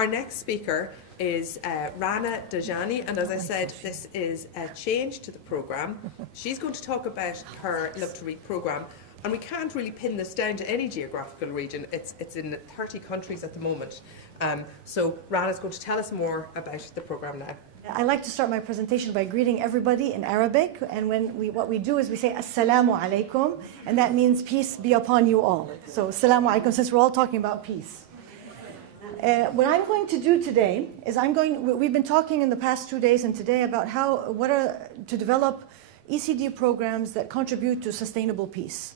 Our next speaker is Rana Dajani, and as I said, this is a change to the programme. She's going to talk about her Love to Read programme, and we can't really pin this down to any geographical region. It's in 30 countries at the moment. So Rana is going to tell us more about the programme now. I like to start my presentation by greeting everybody in Arabic, and what we do is we say Assalamu alaikum, and that means peace be upon you all. So Assalamu alaikum, since we're all talking about peace. What I'm going to do today is we've been talking in the past 2 days and today about to develop ECD programs that contribute to sustainable peace.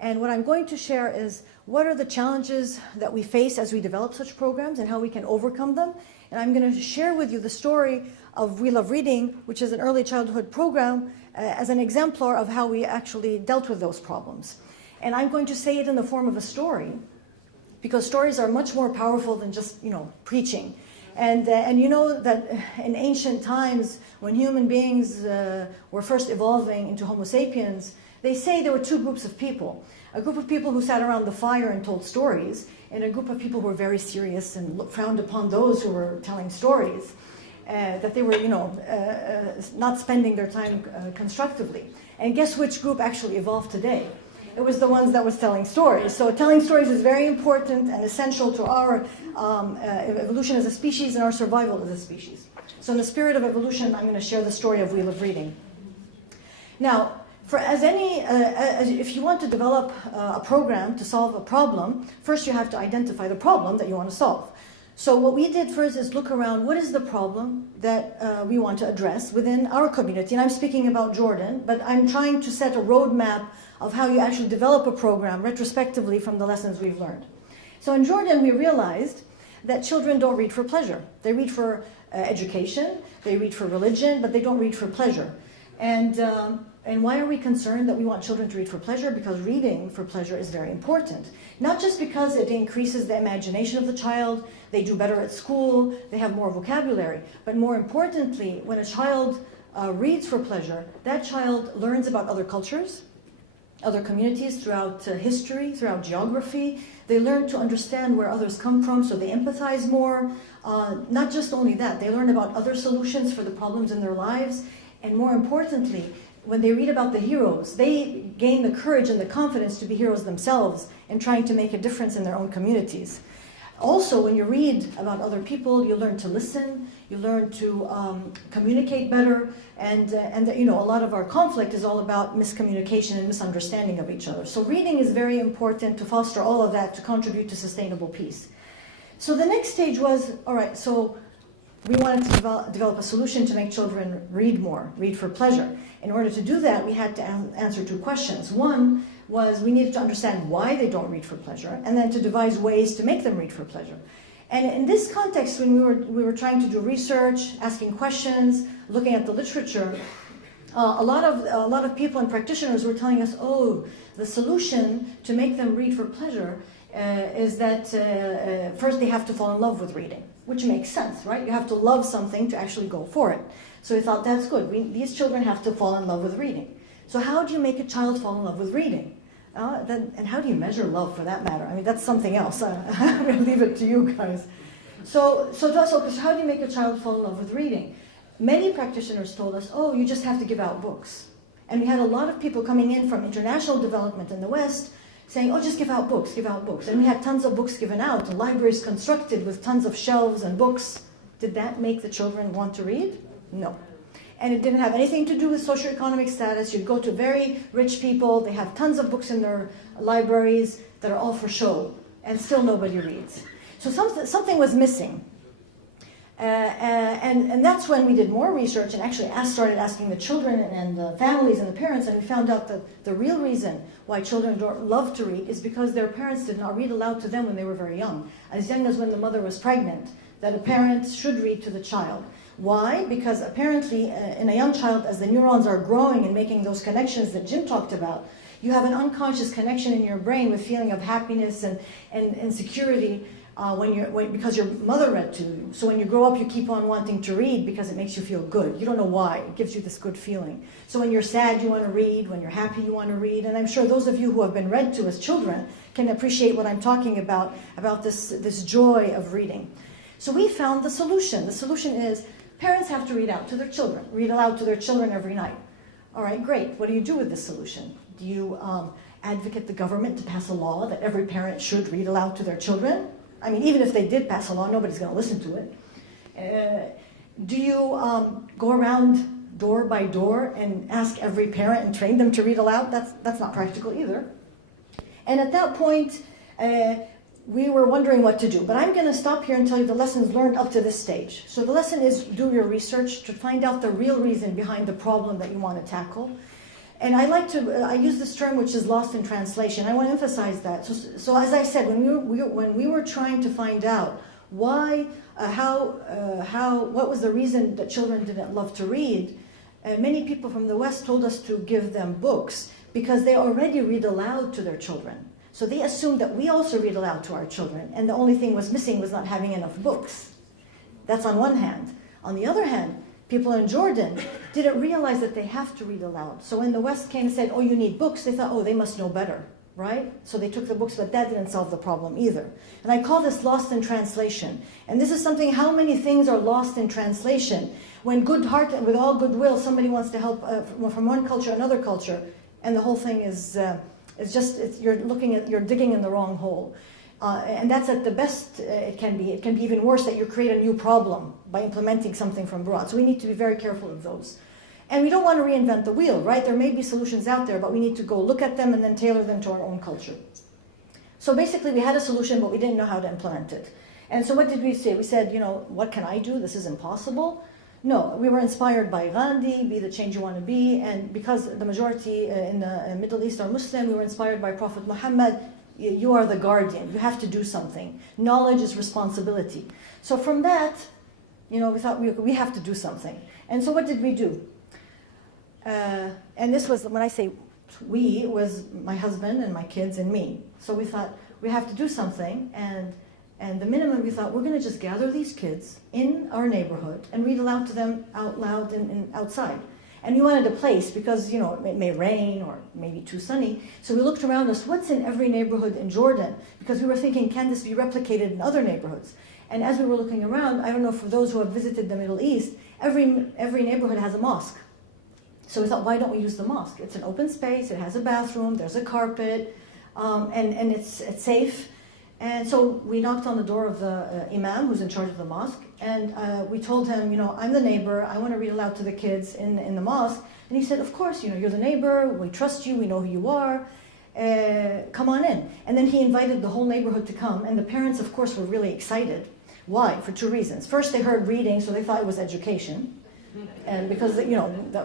And what I'm going to share is what are the challenges that we face as we develop such programs and how we can overcome them. And I'm going to share with you the story of We Love Reading, which is an early childhood program, as an exemplar of how we actually dealt with those problems. And I'm going to say it in the form of a story, because stories are much more powerful than just, preaching. And you know that in ancient times, when human beings were first evolving into Homo sapiens, they say there were two groups of people. A group of people who sat around the fire and told stories, and a group of people who were very serious and frowned upon those who were telling stories, that they were, not spending their time constructively. And guess which group actually evolved today? It was the ones that was telling stories. So telling stories is very important and essential to our evolution as a species and our survival as a species. So in the spirit of evolution, I'm going to share the story of We Love Reading. Now, if you want to develop a program to solve a problem, first you have to identify the problem that you want to solve. So what we did first is look around, what is the problem that we want to address within our community? And I'm speaking about Jordan, but I'm trying to set a roadmap of how you actually develop a program retrospectively from the lessons we've learned. So in Jordan, we realized that children don't read for pleasure. They read for education, they read for religion, but they don't read for pleasure. And why are we concerned that we want children to read for pleasure? Because reading for pleasure is very important. Not just because it increases the imagination of the child, they do better at school, they have more vocabulary, but more importantly, when a child reads for pleasure, that child learns about other cultures, other communities throughout history, throughout geography. They learn to understand where others come from, so they empathize more. Not just only that, they learn about other solutions for the problems in their lives, and more importantly, when they read about the heroes, they gain the courage and the confidence to be heroes themselves and trying to make a difference in their own communities. Also, when you read about other people, you learn to listen, you learn to communicate better, and a lot of our conflict is all about miscommunication and misunderstanding of each other. So reading is very important to foster all of that to contribute to sustainable peace. So the next stage was, all right, so we wanted to develop a solution to make children read more, read for pleasure. In order to do that, we had to answer two questions. One was we needed to understand why they don't read for pleasure, and then to devise ways to make them read for pleasure. And in this context, when we were trying to do research, asking questions, looking at the literature, a lot of people and practitioners were telling us, the solution to make them read for pleasure is that first they have to fall in love with reading, which makes sense, right? You have to love something to actually go for it. So we thought, that's good. These children have to fall in love with reading. So how do you make a child fall in love with reading? And how do you measure love, for that matter? I mean, that's something else. I'm going to leave it to you guys. So how do you make a child fall in love with reading? Many practitioners told us, you just have to give out books. And we had a lot of people coming in from international development in the West saying, just give out books, give out books. And we had tons of books given out, and libraries constructed with tons of shelves and books. Did that make the children want to read? No. And it didn't have anything to do with socioeconomic status. You'd go to very rich people, they have tons of books in their libraries that are all for show, and still nobody reads. So something was missing. And that's when we did more research and actually started asking the children and the families and the parents, and we found out that the real reason why children don't love to read is because their parents did not read aloud to them when they were very young as when the mother was pregnant, that a parent should read to the child. Why? Because apparently in a young child, as the neurons are growing and making those connections that Jim talked about, you have an unconscious connection in your brain with feeling of happiness and security because your mother read to you. So when you grow up, you keep on wanting to read because it makes you feel good. You don't know why. It gives you this good feeling. So when you're sad, you want to read. When you're happy, you want to read. And I'm sure those of you who have been read to as children can appreciate what I'm talking about this joy of reading. So we found the solution. The solution is parents have to read aloud to their children every night. All right, great. What do you do with this solution? Do you advocate the government to pass a law that every parent should read aloud to their children? I mean, even if they did pass a law, nobody's going to listen to it. Do you go around door by door and ask every parent and train them to read aloud? That's not practical either. And at that point, we were wondering what to do. But I'm going to stop here and tell you the lessons learned up to this stage. So the lesson is do your research to find out the real reason behind the problem that you want to tackle. And I use this term which is lost in translation. I want to emphasize that. So as I said, when we were trying to find out why, what was the reason that children didn't love to read, many people from the West told us to give them books because they already read aloud to their children. So they assumed that we also read aloud to our children, and the only thing was missing was not having enough books. That's on one hand. On the other hand, people in Jordan didn't realize that they have to read aloud. So when the West came and said, oh, you need books, they thought, oh, they must know better, right? So they took the books, but that didn't solve the problem either. And I call this lost in translation. And this is something, how many things are lost in translation? When good heart and with all goodwill, somebody wants to help from one culture, another culture, and the whole thing is you're digging in the wrong hole. And that's at the best it can be. It can be even worse that you create a new problem by implementing something from abroad. So we need to be very careful of those. And we don't want to reinvent the wheel, right? There may be solutions out there, but we need to go look at them and then tailor them to our own culture. So basically we had a solution, but we didn't know how to implement it. And so what did we say? We said, what can I do? This is impossible. No, we were inspired by Gandhi, be the change you want to be. And because the majority in the Middle East are Muslim, we were inspired by Prophet Muhammad. You are the guardian. You have to do something. Knowledge is responsibility. So from that, we thought we have to do something. And so what did we do? And this was, when I say we, it was my husband and my kids and me. So we thought we have to do something. And the minimum, we thought, we're going to just gather these kids in our neighborhood and read aloud to them out loud and outside. And we wanted a place because, it may rain or maybe too sunny. So we looked around us, what's in every neighborhood in Jordan? Because we were thinking, can this be replicated in other neighborhoods? And as we were looking around, I don't know, for those who have visited the Middle East, every neighborhood has a mosque. So we thought, why don't we use the mosque? It's an open space, it has a bathroom, there's a carpet, and it's safe. And so we knocked on the door of the imam who's in charge of the mosque, and we told him, I'm the neighbor, I want to read aloud to the kids in the mosque. And he said, of course, you're the neighbor, we trust you, we know who you are, come on in. And then he invited the whole neighborhood to come, and the parents, of course, were really excited. Why? For two reasons. First, they heard reading, so they thought it was education. And because,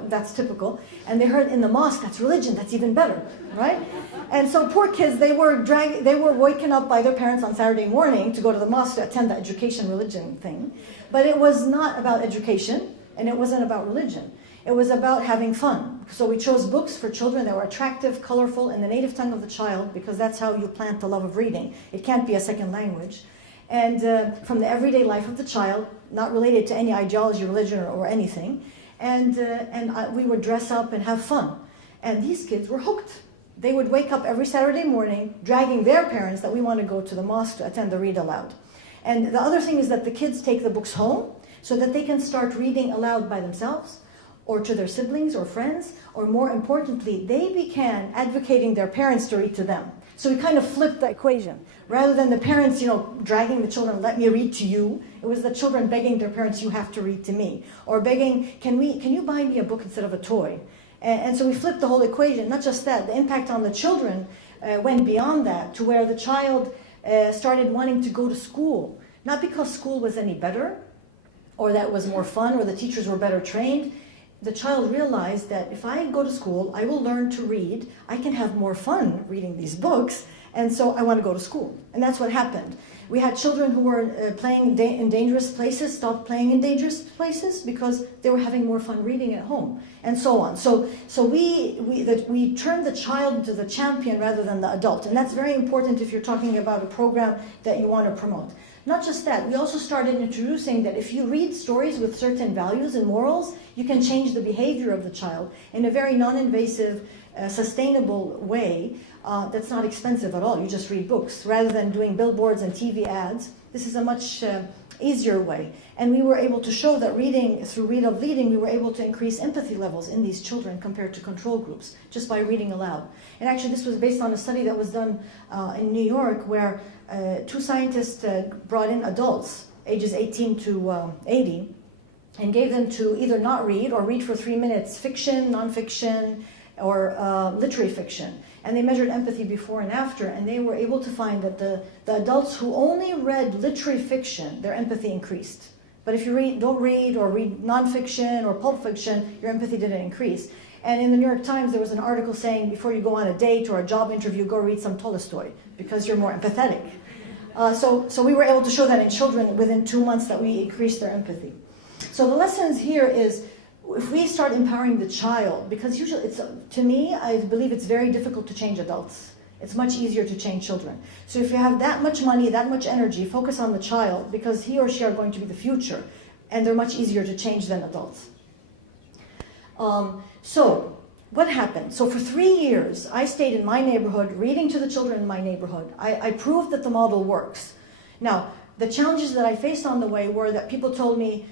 that's typical. And they heard in the mosque, that's religion, that's even better, right? And so poor kids, they were waken up by their parents on Saturday morning to go to the mosque to attend the education religion thing. But it was not about education, and it wasn't about religion. It was about having fun. So we chose books for children that were attractive, colorful, in the native tongue of the child, because that's how you plant the love of reading. It can't be a second language. And from the everyday life of the child, not related to any ideology, religion, or anything. And we would dress up and have fun. And these kids were hooked. They would wake up every Saturday morning dragging their parents that we want to go to the mosque to attend the read aloud. And the other thing is that the kids take the books home so that they can start reading aloud by themselves or to their siblings or friends, or more importantly, they began advocating their parents to read to them. So we kind of flipped the equation. Rather than the parents, dragging the children, let me read to you, it was the children begging their parents, you have to read to me. Or begging, can you buy me a book instead of a toy? And so we flipped the whole equation. Not just that, the impact on the children went beyond that to where the child started wanting to go to school. Not because school was any better, or that was more fun, or the teachers were better trained. The child realized that if I go to school, I will learn to read, I can have more fun reading these books, and so I want to go to school. And that's what happened. We had children who were playing in dangerous places, stopped playing in dangerous places because they were having more fun reading at home, and so on. So we turned the child into the champion rather than the adult. And that's very important if you're talking about a program that you want to promote. Not just that, we also started introducing that if you read stories with certain values and morals, you can change the behavior of the child in a very non-invasive, sustainable way that's not expensive at all. You just read books rather than doing billboards and TV ads. This is a much easier way. And we were able to show that reading, through read of leading, we were able to increase empathy levels in these children compared to control groups, just by reading aloud. And actually this was based on a study that was done in New York, where 2 scientists brought in adults, ages 18 to 80, and gave them to either not read or read for 3 minutes fiction, nonfiction, or literary fiction. And they measured empathy before and after, and they were able to find that the adults who only read literary fiction, their empathy increased. But if you don't read or read nonfiction or pulp fiction, your empathy didn't increase. And in the New York Times, there was an article saying, before you go on a date or a job interview, go read some Tolstoy, because you're more empathetic. So we were able to show that in children within 2 months that we increased their empathy. So the lessons here is, if we start empowering the child, because usually to me, I believe it's very difficult to change adults. It's much easier to change children. So if you have that much money, that much energy, focus on the child, because he or she are going to be the future, and they're much easier to change than adults. So what happened? So for 3 years, I stayed in my neighborhood, reading to the children in my neighborhood. I proved that the model works. Now, the challenges that I faced on the way were that people told me,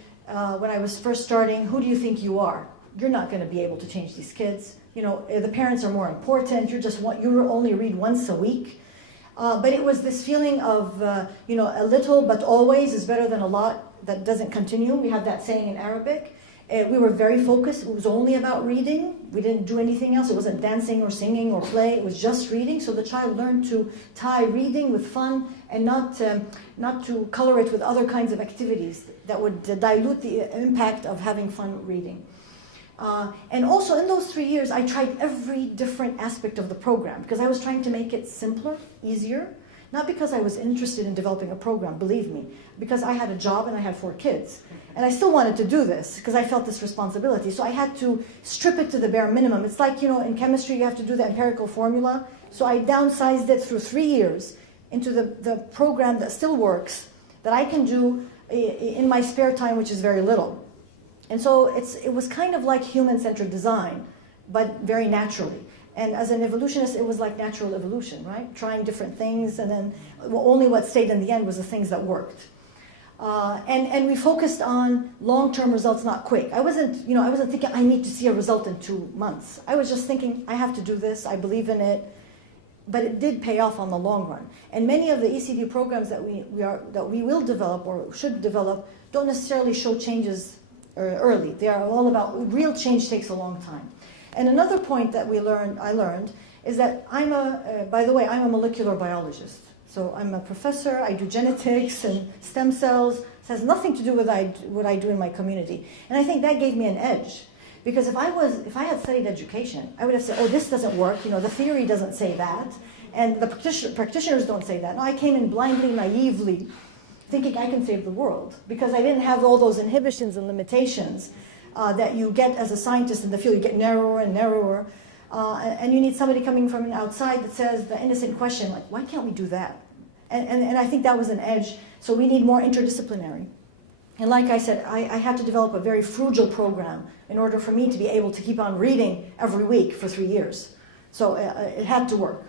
when I was first starting, who do you think you are? You're not going to be able to change these kids. You know, the parents are more important. You only read once a week. But it was this feeling of, you know, a little but always is better than a lot that doesn't continue. We have that saying in Arabic. We were very focused. It was only about reading. We didn't do anything else. It wasn't dancing or singing or play. It was just reading. So the child learned to tie reading with fun and not to color it with other kinds of activities that would dilute the impact of having fun reading. And also in those 3 years, I tried every different aspect of the program, because I was trying to make it simpler, easier. Not because I was interested in developing a program, believe me, because I had a job and I had 4 kids. And I still wanted to do this because I felt this responsibility. So I had to strip it to the bare minimum. It's like, you know, in chemistry you have to do the empirical formula. So I downsized it through 3 years into the program that still works, that I can do in my spare time, which is very little. And so it was kind of like human-centered design, but very naturally. And as an evolutionist, it was like natural evolution, right? Trying different things, and then only what stayed in the end was the things that worked. And we focused on long-term results, not quick. I wasn't thinking I need to see a result in 2 months. I was just thinking I have to do this. I believe in it, but it did pay off on the long run. And many of the ECD programs that we will develop or should develop don't necessarily show changes early. They are all about real change takes a long time. And another point that I learned is that by the way, I'm a molecular biologist. So I'm a professor, I do genetics and stem cells. It has nothing to do with what I do in my community. And I think that gave me an edge. Because if I had studied education, I would have said, oh, this doesn't work, you know, the theory doesn't say that, and the practitioners don't say that. No, I came in blindly, naively, thinking I can save the world, because I didn't have all those inhibitions and limitations that you get as a scientist in the field. You get narrower and narrower, and you need somebody coming from an outside that says the innocent question, like, why can't we do that? And I think that was an edge, so we need more interdisciplinary. And like I said, I had to develop a very frugal program in order for me to be able to keep on reading every week for 3 years. So it had to work.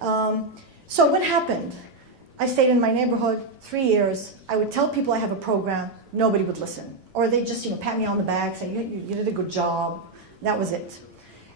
So what happened? I stayed in my neighborhood 3 years. I would tell people I have a program. Nobody would listen. Or they just pat me on the back, say, you did a good job. That was it.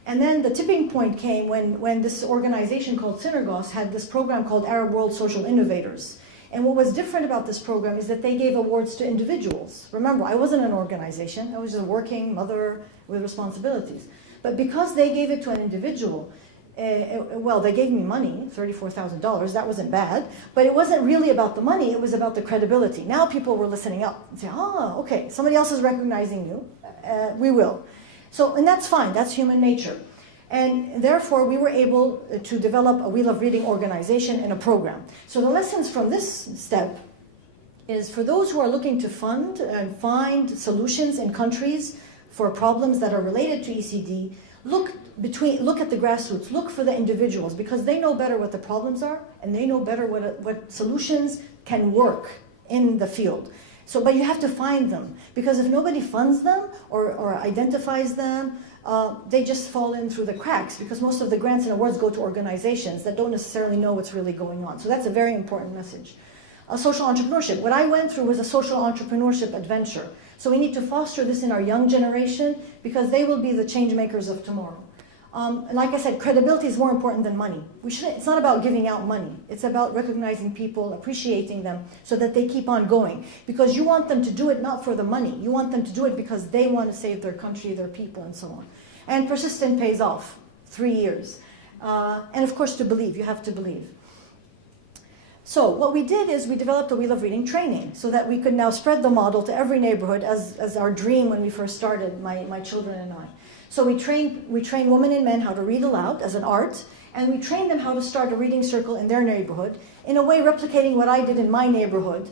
And then the tipping point came when this organization called Synergos had this program called Arab World Social Innovators. And what was different about this program is that they gave awards to individuals. Remember, I wasn't an organization. I was just a working mother with responsibilities. But because they gave it to an individual, they gave me money, $34,000. That wasn't bad. But it wasn't really about the money. It was about the credibility. Now people were listening up and saying, okay, somebody else is recognizing you. We will. So, and that's fine. That's human nature. And therefore, we were able to develop a Wheel of Reading organization and a program. So the lessons from this step is for those who are looking to fund and find solutions in countries for problems that are related to ECD, look at the grassroots, look for the individuals, because they know better what the problems are, and they know better what solutions can work in the field. So, but you have to find them, because if nobody funds them or identifies them, they just fall in through the cracks, because most of the grants and awards go to organizations that don't necessarily know what's really going on. So that's a very important message. a social entrepreneurship. What I went through was a social entrepreneurship adventure. So we need to foster this in our young generation because they will be the change makers of tomorrow. And like I said, credibility is more important than money. It's not about giving out money. It's about recognizing people, appreciating them so that they keep on going. Because you want them to do it not for the money. You want them to do it because they want to save their country, their people, and so on. And persistence pays off. 3 years. And of course, to believe. You have to believe. So what we did is we developed a Wheel of Reading training so that we could now spread the model to every neighborhood as our dream when we first started, my children and I. So we train women and men how to read aloud as an art, and we train them how to start a reading circle in their neighborhood, in a way replicating what I did in my neighborhood,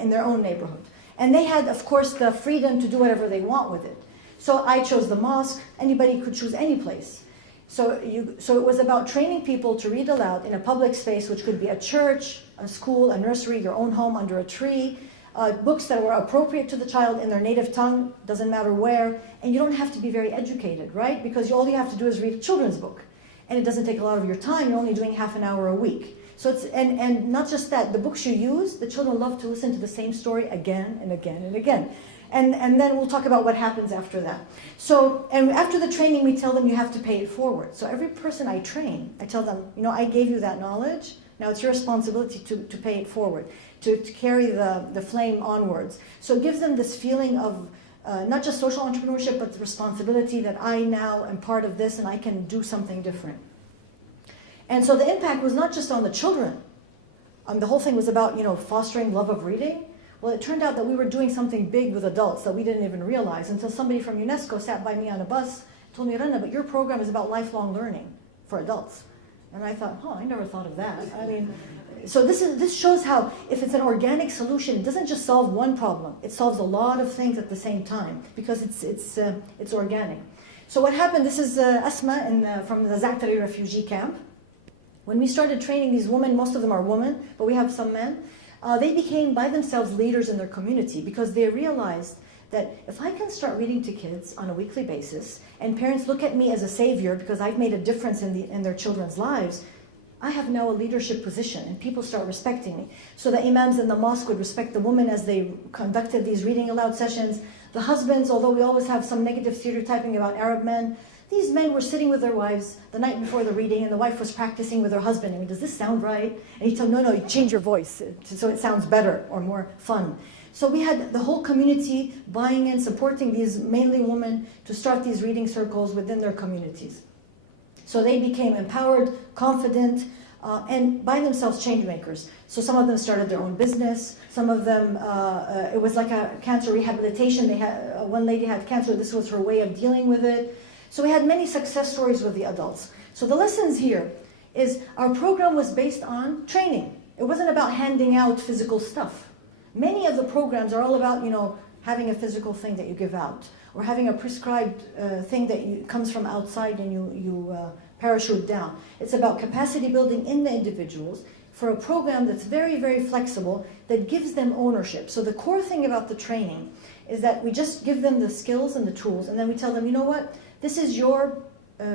in their own neighborhood. And they had, of course, the freedom to do whatever they want with it. So I chose the mosque. Anybody could choose any place. So it was about training people to read aloud in a public space, which could be a church, a school, a nursery, your own home under a tree, books that were appropriate to the child in their native tongue, doesn't matter where, and you don't have to be very educated, right? Because all you have to do is read a children's book, and it doesn't take a lot of your time. You're only doing half an hour a week. So it's and not just that, the books you use, the children love to listen to the same story again and again and again. And then we'll talk about what happens after that. So, and after the training, we tell them you have to pay it forward. So every person I train, I tell them, I gave you that knowledge. Now it's your responsibility to pay it forward, to carry the flame onwards. So it gives them this feeling of not just social entrepreneurship, but the responsibility that I now am part of this and I can do something different. And so the impact was not just on the children. The whole thing was about, fostering love of reading. Well, it turned out that we were doing something big with adults that we didn't even realize until somebody from UNESCO sat by me on a bus, told me, Rana, but your program is about lifelong learning for adults. And I thought, I never thought of that. I mean, so this shows how if it's an organic solution, it doesn't just solve one problem. It solves a lot of things at the same time because it's organic. So what happened, this is Asma from the Za'atari refugee camp. When we started training these women, most of them are women, but we have some men, they became by themselves leaders in their community because they realized that if I can start reading to kids on a weekly basis and parents look at me as a savior because I've made a difference in their children's lives, I have now a leadership position and people start respecting me. So the imams in the mosque would respect the women as they conducted these reading aloud sessions. The husbands, although we always have some negative stereotyping about Arab men, these men were sitting with their wives the night before the reading and the wife was practicing with her husband. I mean, does this sound right? And he told them, no, you change your voice so it sounds better or more fun. So we had the whole community buying in, supporting these mainly women to start these reading circles within their communities. So they became empowered, confident, and by themselves change makers. So some of them started their own business. Some of them, it was like a cancer rehabilitation. They had one lady had cancer. This was her way of dealing with it. So we had many success stories with the adults. So the lessons here is our program was based on training. It wasn't about handing out physical stuff. Many of the programs are all about, having a physical thing that you give out or having a prescribed thing that comes from outside and you parachute down. It's about capacity building in the individuals for a program that's very, very flexible that gives them ownership. So the core thing about the training is that we just give them the skills and the tools and then we tell them, you know what? This is your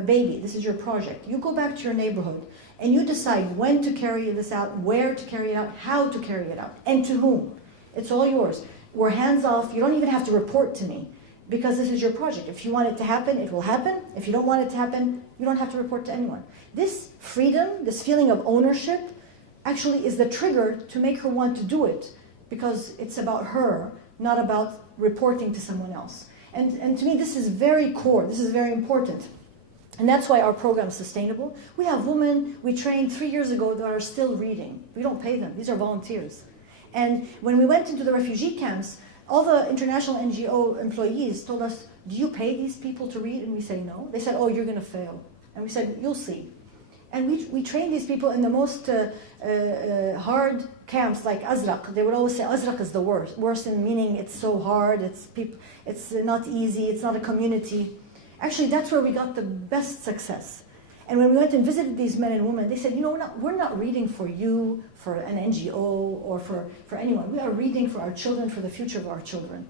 baby, this is your project. You go back to your neighborhood and you decide when to carry this out, where to carry it out, how to carry it out, and to whom. It's all yours. We're hands off. You don't even have to report to me because this is your project. If you want it to happen, it will happen. If you don't want it to happen, you don't have to report to anyone. This freedom, this feeling of ownership, actually is the trigger to make her want to do it because it's about her, not about reporting to someone else. And to me, this is very core. This is very important. And that's why our program is sustainable. We have women we trained 3 years ago that are still reading. We don't pay them. These are volunteers. And when we went into the refugee camps, all the international NGO employees told us, do you pay these people to read? And we say, no. They said, oh, you're going to fail. And we said, you'll see. And we trained these people in the most hard camps like Azraq. They would always say Azraq is the worst. Worst in meaning it's so hard, it's not easy, it's not a community. Actually, that's where we got the best success. And when we went and visited these men and women, they said, we're not reading for you, for an NGO, or for anyone. We are reading for our children, for the future of our children.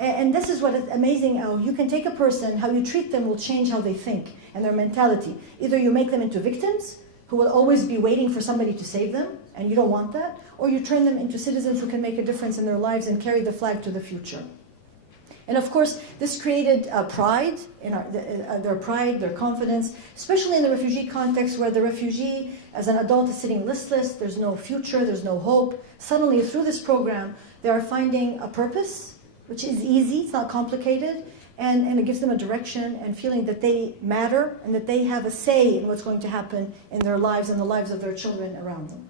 And this is what is amazing, how you can take a person, how you treat them will change how they think and their mentality. Either you make them into victims, who will always be waiting for somebody to save them, and you don't want that, or you turn them into citizens who can make a difference in their lives and carry the flag to the future. And of course, this created pride, in their pride, their confidence, especially in the refugee context where the refugee as an adult is sitting listless, there's no future, there's no hope. Suddenly, through this program, they are finding a purpose, which is easy, it's not complicated, and it gives them a direction and feeling that they matter and that they have a say in what's going to happen in their lives and the lives of their children around them.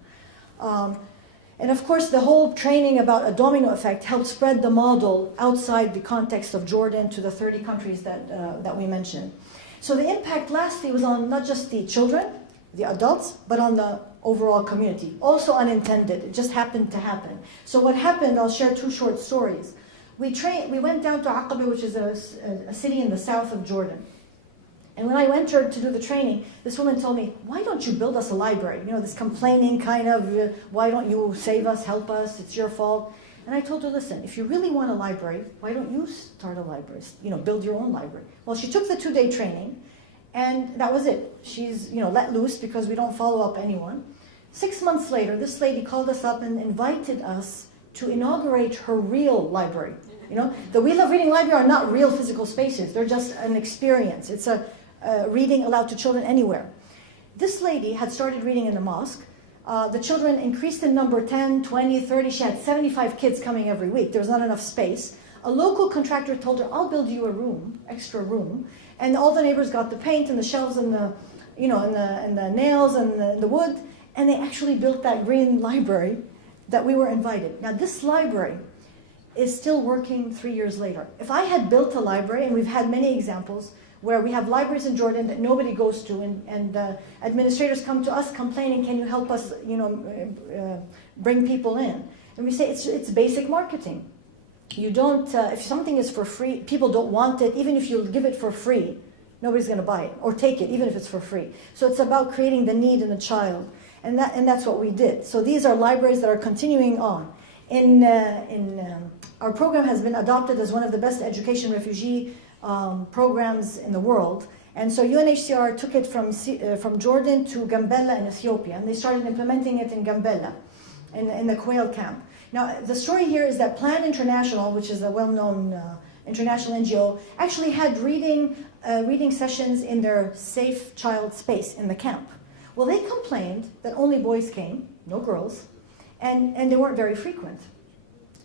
And of course, the whole training about a domino effect helped spread the model outside the context of Jordan to the 30 countries that we mentioned. So the impact lastly was on not just the children, the adults, but on the overall community. Also unintended, it just happened to happen. So what happened, I'll share two short stories. We went down to Aqaba, which is a city in the south of Jordan. And when I went to do the training, this woman told me, why don't you build us a library? You know, this complaining kind of, why don't you save us, help us, it's your fault. And I told her, listen, if you really want a library, why don't you start a library? You know, build your own library. Well, she took the 2-day training, and that was it. She's, you know, let loose because we don't follow up anyone. 6 months later, this lady called us up and invited us to inaugurate her real library. You know, the We Love Reading Library are not real physical spaces. They're just an experience. It's a reading allowed to children anywhere. This lady had started reading in the mosque. The children increased in number 10, 20, 30. She had 75 kids coming every week. There was not enough space. A local contractor told her, I'll build you a room, extra room. And all the neighbors got the paint and the shelves and the, you know, and the nails and the wood. And they actually built that green library that we were invited. Now this library is still working 3 years later. If I had built a library, and we've had many examples, where we have libraries in Jordan that nobody goes to, and administrators come to us complaining, can you help us, you know, bring people in? And we say it's basic marketing. You don't, if something is for free, people don't want it, even if you give it for free, nobody's going to buy it, or take it, even if it's for free. So it's about creating the need in the child, and that's what we did. So these are libraries that are continuing on. Our program has been adopted as one of the best education refugee programs in the world. And so UNHCR took it from Jordan to Gambela in Ethiopia, and they started implementing it in Gambela, in the quail camp. Now, the story here is that Plan International, which is a well-known international NGO, actually had reading sessions in their safe child space in the camp. Well, they complained that only boys came, no girls, and they weren't very frequent.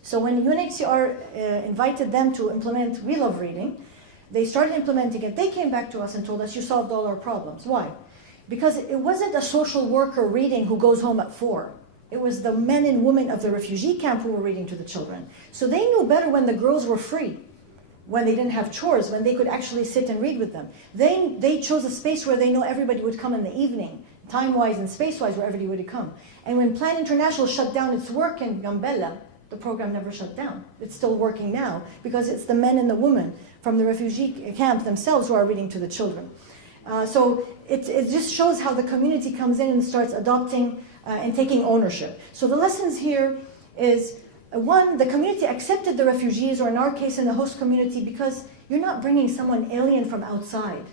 So when UNHCR invited them to implement We Love Reading, they started implementing it. They came back to us and told us, you solved all our problems. Why? Because it wasn't a social worker reading who goes home at 4. It was the men and women of the refugee camp who were reading to the children. So they knew better when the girls were free, when they didn't have chores, when they could actually sit and read with them. They chose a space where they know everybody would come in the evening, time-wise and space-wise, where everybody would come. And when Plan International shut down its work in Gambela, the program never shut down. It's still working now because it's the men and the women from the refugee camp themselves who are reading to the children. So it just shows how the community comes in and starts adopting and taking ownership. So the lessons here is, one, the community accepted the refugees, or in our case in the host community, because you're not bringing someone alien from outside.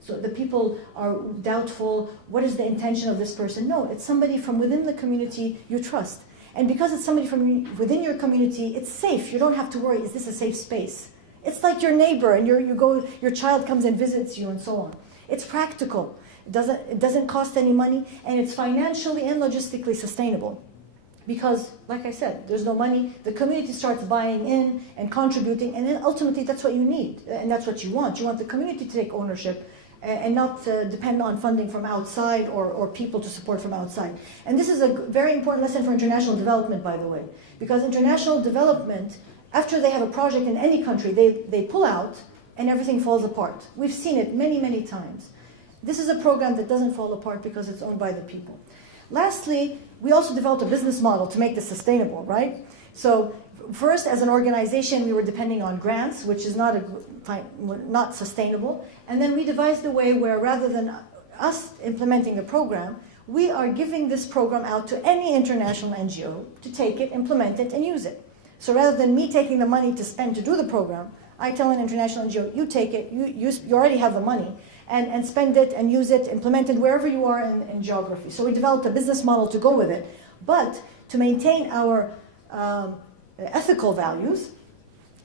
So the people are doubtful, what is the intention of this person? No, it's somebody from within the community you trust. And because it's somebody from within your community, it's safe. You don't have to worry, is this a safe space? It's like your neighbor, and your child comes and visits you, and so on. It's practical. It doesn't cost any money, and it's financially and logistically sustainable. Because, like I said, there's no money. The community starts buying in and contributing, and then ultimately that's what you need, and that's what you want. You want the community to take ownership and not depend on funding from outside or people to support from outside. And this is a very important lesson for international development, by the way, because international development, after they have a project in any country, they pull out and everything falls apart. We've seen it many, many times. This is a program that doesn't fall apart because it's owned by the people. Lastly, we also developed a business model to make this sustainable, right? So first, as an organization, we were depending on grants, which is not sustainable. And then we devised a way where, rather than us implementing the program, we are giving this program out to any international NGO to take it, implement it, and use it. So rather than me taking the money to spend to do the program, I tell an international NGO, you take it, you already have the money, and spend it and use it, implement it wherever you are in geography. So we developed a business model to go with it. But to maintain our ethical values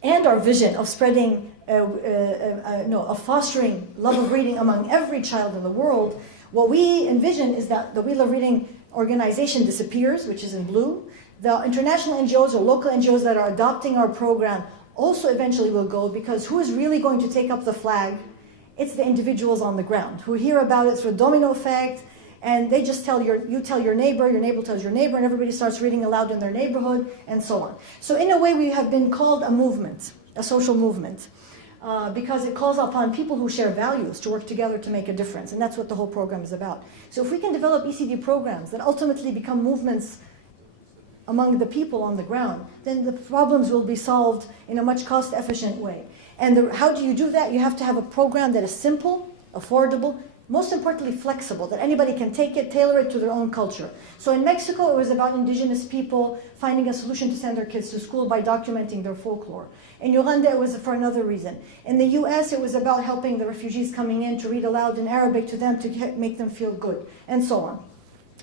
and our vision of spreading, of fostering love of reading among every child in the world, what we envision is that the We Love Reading organization disappears, which is in blue. The international NGOs or local NGOs that are adopting our program also eventually will go, because who is really going to take up the flag? It's the individuals on the ground who hear about it through a domino effect, and they just you tell your neighbor tells your neighbor, and everybody starts reading aloud in their neighborhood, and so on. So in a way, we have been called a movement, a social movement, because it calls upon people who share values to work together to make a difference, and that's what the whole program is about. So if we can develop ECD programs that ultimately become movements among the people on the ground, then the problems will be solved in a much cost-efficient way. And how do you do that? You have to have a program that is simple, affordable, most importantly flexible, that anybody can take it, tailor it to their own culture. So in Mexico, it was about indigenous people finding a solution to send their kids to school by documenting their folklore. In Uganda, it was for another reason. In the US, it was about helping the refugees coming in to read aloud in Arabic to them to make them feel good, and so on.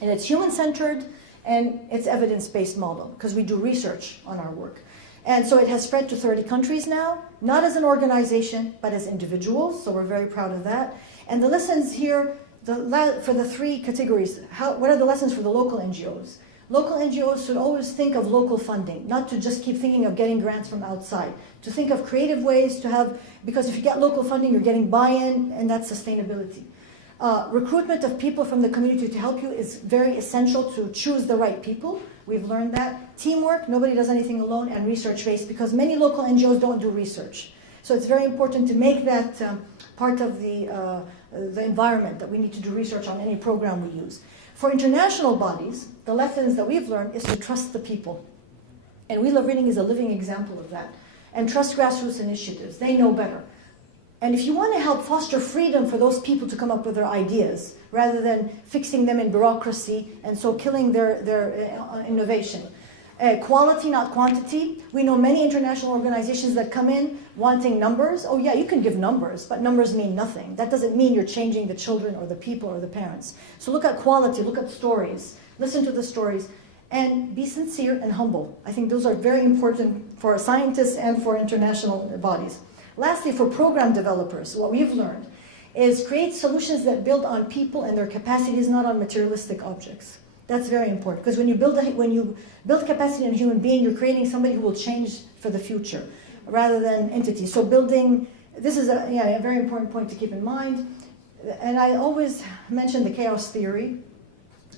And it's human-centered, and it's evidence-based model, because we do research on our work. And so it has spread to 30 countries now, not as an organization, but as individuals, so we're very proud of that. And the lessons here, for the three categories, what are the lessons for the local NGOs? Local NGOs should always think of local funding, not to just keep thinking of getting grants from outside, to think of creative ways to have, because if you get local funding, you're getting buy-in, and that's sustainability. Recruitment of people from the community to help you is very essential to choose the right people. We've learned that. Teamwork, nobody does anything alone, and research-based, because many local NGOs don't do research. So it's very important to make that part of the environment that we need to do research on any program we use. For international bodies, the lessons that we've learned is to trust the people. And We Love Reading is a living example of that. And trust grassroots initiatives. They know better. And if you want to help foster freedom for those people to come up with their ideas, rather than fixing them in bureaucracy and so killing their innovation. Quality, not quantity. We know many international organizations that come in wanting numbers. Oh yeah, you can give numbers, but numbers mean nothing. That doesn't mean you're changing the children or the people or the parents. So look at quality, look at stories, listen to the stories, and be sincere and humble. I think those are very important for scientists and for international bodies. Lastly, for program developers, what we've learned is create solutions that build on people and their capacities, not on materialistic objects. That's very important, because when you build capacity in a human being, you're creating somebody who will change for the future, rather than entities. So this is a very important point to keep in mind. And I always mention the chaos theory.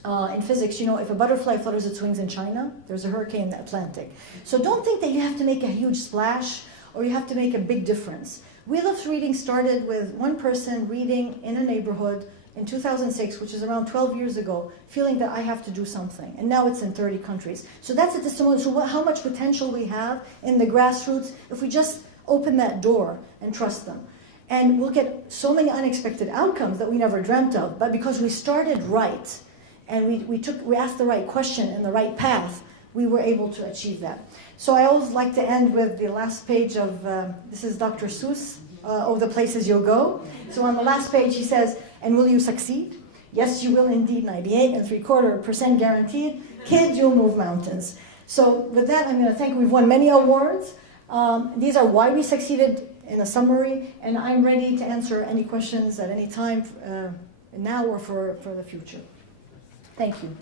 In physics, if a butterfly flutters its wings in China, there's a hurricane in the Atlantic. So don't think that you have to make a huge splash or you have to make a big difference. We Love Reading started with one person reading in a neighborhood in 2006, which is around 12 years ago, feeling that I have to do something. And now it's in 30 countries. So that's a testimony to how much potential we have in the grassroots if we just open that door and trust them. And we'll get so many unexpected outcomes that we never dreamt of. But because we started right, and we asked the right question and the right path, we were able to achieve that. So I always like to end with the last page of, this is Dr. Seuss, of the places you'll go. So on the last page he says, and will you succeed? Yes, you will indeed, 98 3/4% guaranteed. Kid, you'll move mountains. So with that, I'm going to thank, we've won many awards. These are why we succeeded in a summary, and I'm ready to answer any questions at any time, now or for the future. Thank you.